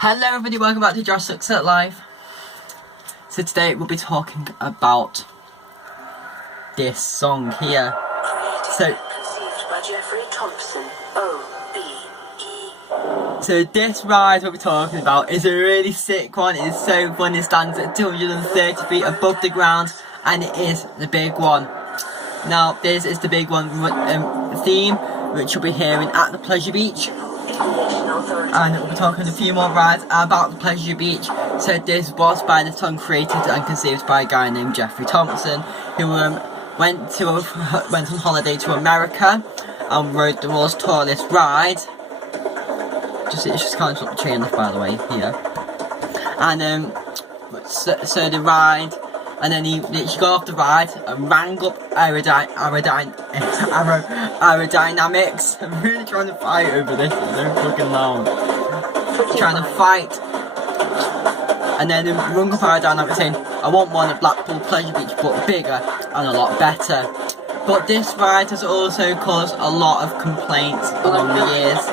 Hello everybody, welcome back to Josh Looks at Life. So today we'll be talking about this song here. So this ride we'll be talking about is a really sick one. It is so fun. It stands at 230 feet above the ground and it is the big one. Now this is the big one theme which you'll be hearing at the Pleasure Beach. And we'll be talking a few more rides about the Pleasure Beach. So this was by the song created and conceived by a guy named Jeffrey Thompson, who went on holiday to America and rode the world's tallest ride. It's just kind of the train lift, by the way, here. And so the ride, and then he got off the ride and rang up aerodynamics. I'm really trying to fight over this, it's so fucking loud. Trying to fight. And then he rung up aerodynamics saying, I want one at Blackpool Pleasure Beach, but bigger and a lot better. But this ride has also caused a lot of complaints along the years.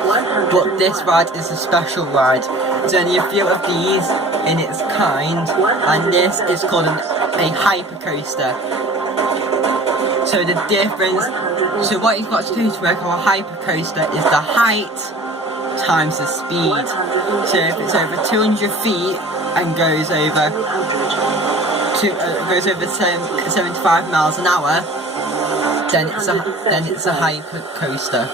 But this ride is a special ride. There's only a few of these in its kind, and this is called a hypercoaster. So the difference, so what you've got to do to work on a hypercoaster is the height times the speed. So if it's over 200 feet and goes over 75 miles an hour, then it's a hypercoaster.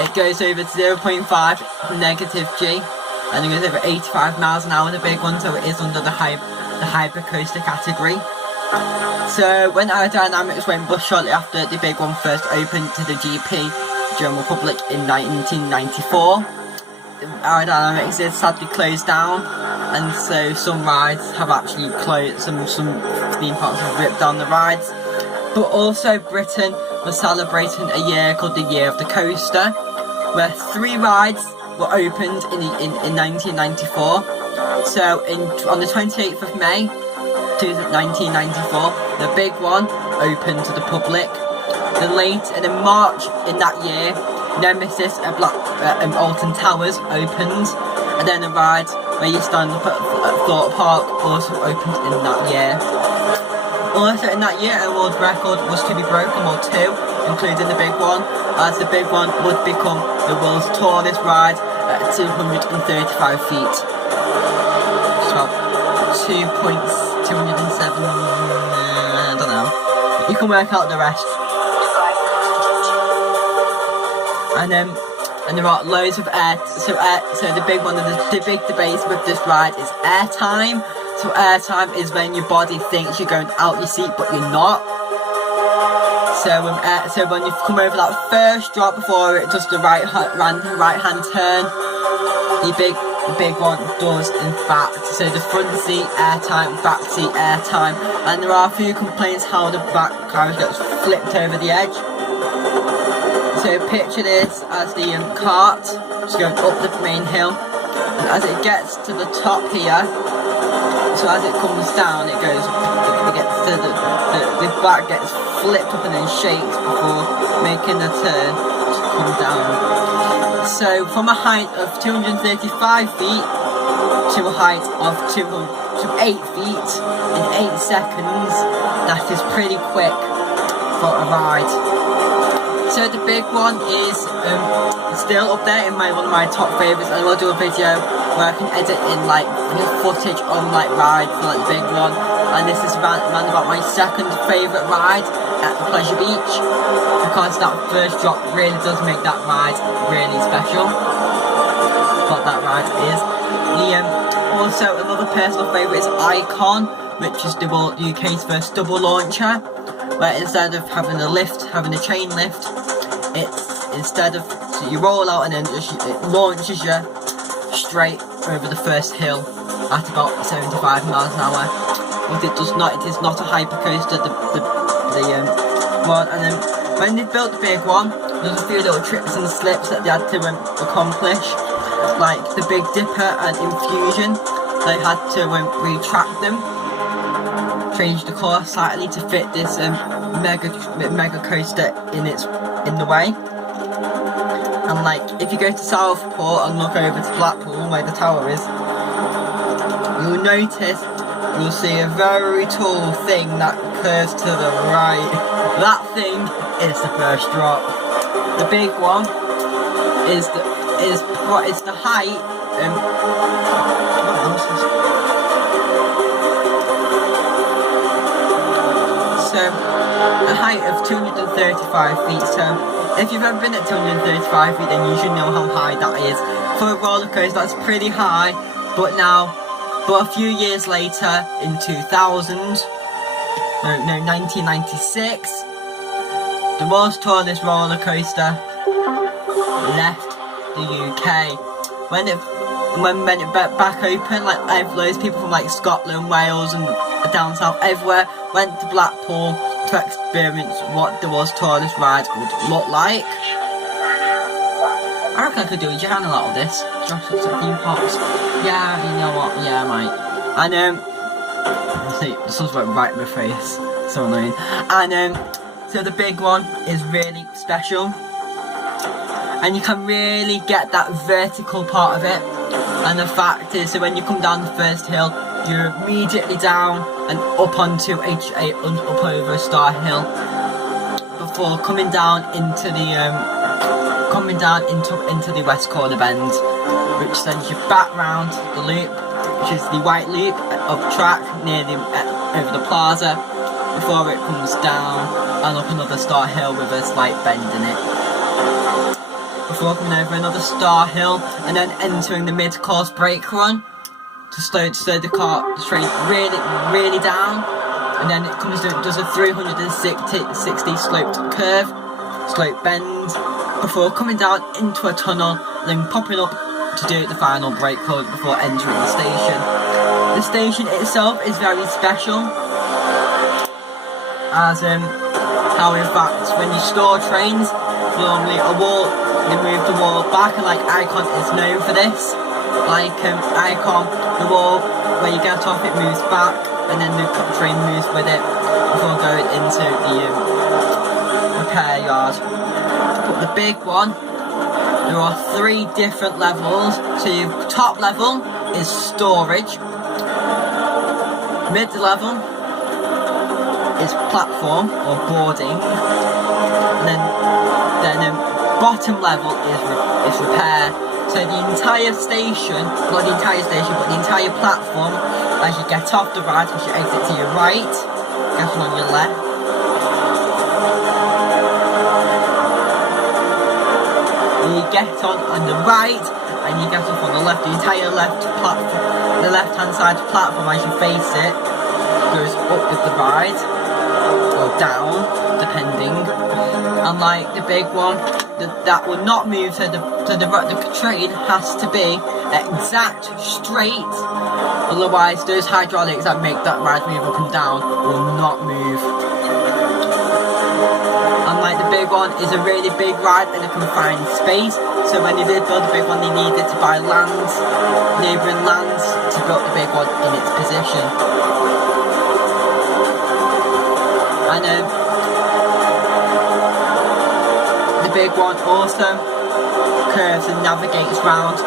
It goes over 0.5 negative G, and it goes over 85 miles an hour, the big one, so it is under the hypercoaster category. So when aerodynamics went bust shortly after the big one first opened to the GP general public in 1994, aerodynamics is sadly closed down, and so some rides have actually closed, some theme parks have ripped down the rides. But also Britain was celebrating a year called the Year of the Coaster, where 3 rides were opened in 1994. So on the 28th of May 1994, the big one opened to the public. And in March in that year, Nemesis at Alton Towers opened, and then a ride where you stand up at Thorpe Park also opened in that year. Also in that year, a world record was to be broken, or 2, including the big one, as the big one would become the world's tallest ride at 235 feet. It's about 2.207, I don't know. You can work out the rest. And there are loads of air. So the big one, the big debate with this ride is airtime. So airtime is when your body thinks you're going out your seat, but you're not. So when you come over that first drop before it does the right hand turn, the big one does in fact. So the front seat airtime, back seat airtime, and there are a few complaints how the back carriage gets flipped over the edge. So picture this as the cart just going up the main hill, and as it gets to the top here, so as it comes down, it gets to the back gets flipped up and then shakes before making the turn to come down. So from a height of 235 feet to a height of 8 feet in 8 seconds, that is pretty quick for a ride. So the big one is still up there in one of my top favourites, and I will do a video where I can edit in footage on rides for the big one. And this is around about my second favourite ride at the Pleasure Beach, because that first drop really does make that ride really special. But that ride is also another personal favourite is Icon, which is the UK's first double launcher, where instead of having a chain lift, so you roll out and then it launches you straight over the first hill at about 75 miles an hour. But it is not a hypercoaster, the one. And then when they built the big one, there's a few little tricks and slips that they had to accomplish, like the Big Dipper and Infusion. They had to retract them, change the course slightly to fit this mega coaster in the way. And like, if you go to Southport and look over to Blackpool, where the tower is, you'll notice, you'll see a very tall thing that curves to the right. That thing is the first drop. The big one is the height. What else is? So, a height of 235 feet. So, if you've ever been at 235 feet, then you should know how high that is. For a roller coaster, that's pretty high. But a few years later, in 1996, the world's tallest roller coaster left the UK. When it back open, like loads of people from like Scotland, Wales, and down south, everywhere went to Blackpool to experience what the world's tallest ride would look like. I reckon I could do a channel out of this. Just some theme parks. Yeah, you know what? Yeah, I might. And see, this was right in my face. So annoying. And so the big one is really special, and you can really get that vertical part of it. And the fact is, so when you come down the first hill, you're immediately down and up onto up over a star hill before coming down into the west corner bend, which sends you back round the loop, which is the white loop of track near over the plaza, before it comes down and up another star hill with a slight bend in it, before coming over another star hill and then entering the mid-course brake run to slow the train really down, and then it does a 360 slope bend, before coming down into a tunnel, then popping up to do the final brake hold before entering the station. The station itself is very special, as how in fact when you store trains, normally they move the wall back, and like Icon is known for this. Like Icon, the wall where you get off, it moves back, and then the train moves with it before going into the repair yard. But the big one, there are 3 different levels. So your top level is storage, mid level is platform or boarding, and then bottom level is repair. So the entire station, not the entire station, but the entire platform, as you get off the ride, as you exit to your right, get on your left. You get on the right, and you get off on the left. The entire left platform, the left-hand side platform, as you face it, goes up with the ride, or down, depending. And like the big one, that will not move. So the train has to be exact straight. Otherwise, those hydraulics that make that ride move up and down will not move. And like the big one is a really big ride in a confined space, so when they did build the big one, they needed to buy neighbouring lands to build the big one in its position. And the big one also curves and navigates round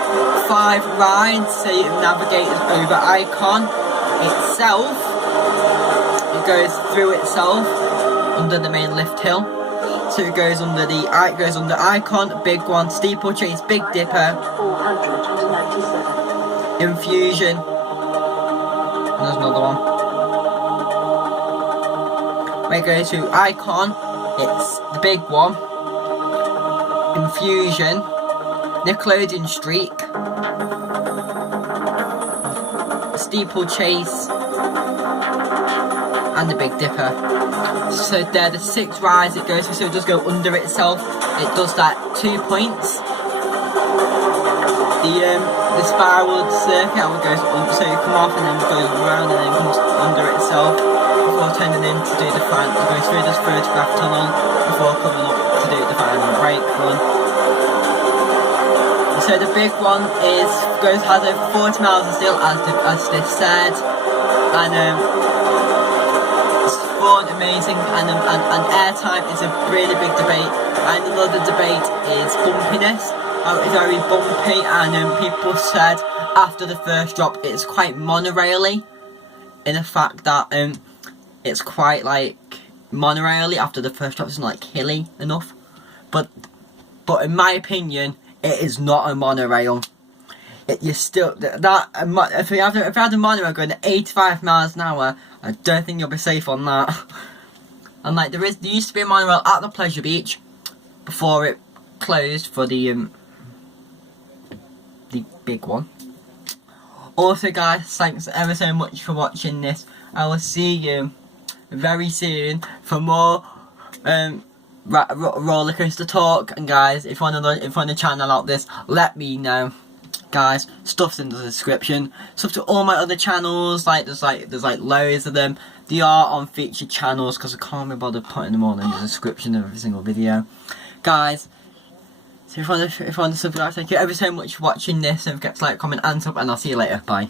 5 rides, so it navigates over Icon itself. It goes through itself under the main lift hill. So it goes under Icon, Big One, Steeplechase, Big Dipper, Infusion, and there's another one. When it goes to Icon, it's the big one, Infusion, Nickelodeon Streak, Steeplechase, and the Big Dipper. So they're the 6 rides it goes to, so it does go under itself. It does that 2 points. The spiral circuit goes up, so you come off and then goes around and then comes under itself before turning in to do the final. It goes through this photograph tunnel before coming up to do the final brake run. So the big one has over 40 miles of steel, as they said, and it's overall amazing, and airtime is a really big debate. And another debate is bumpiness. It's very bumpy, and people said after the first drop it's quite monorail-y, in the fact that it's quite like monorail-y after the first drop. It's not like hilly enough, but in my opinion it is not a monorail. You still if you had a monorail going at 85 miles an hour, I don't think you'll be safe on that. And like there used to be a monorail at the Pleasure Beach before it closed for the big one. Also guys, thanks ever so much for watching this. I will see you very soon for more roller coaster talk. And guys, if you want to channel out this, let me know. Guys, stuff's in the description. Stuff to all my other channels, there's loads of them. They are on featured channels because I can't be bothered putting them all in the description of every single video. Guys, so if you want to subscribe, thank you ever so much for watching this. Don't forget to like, comment and sub, and I'll see you later. Bye.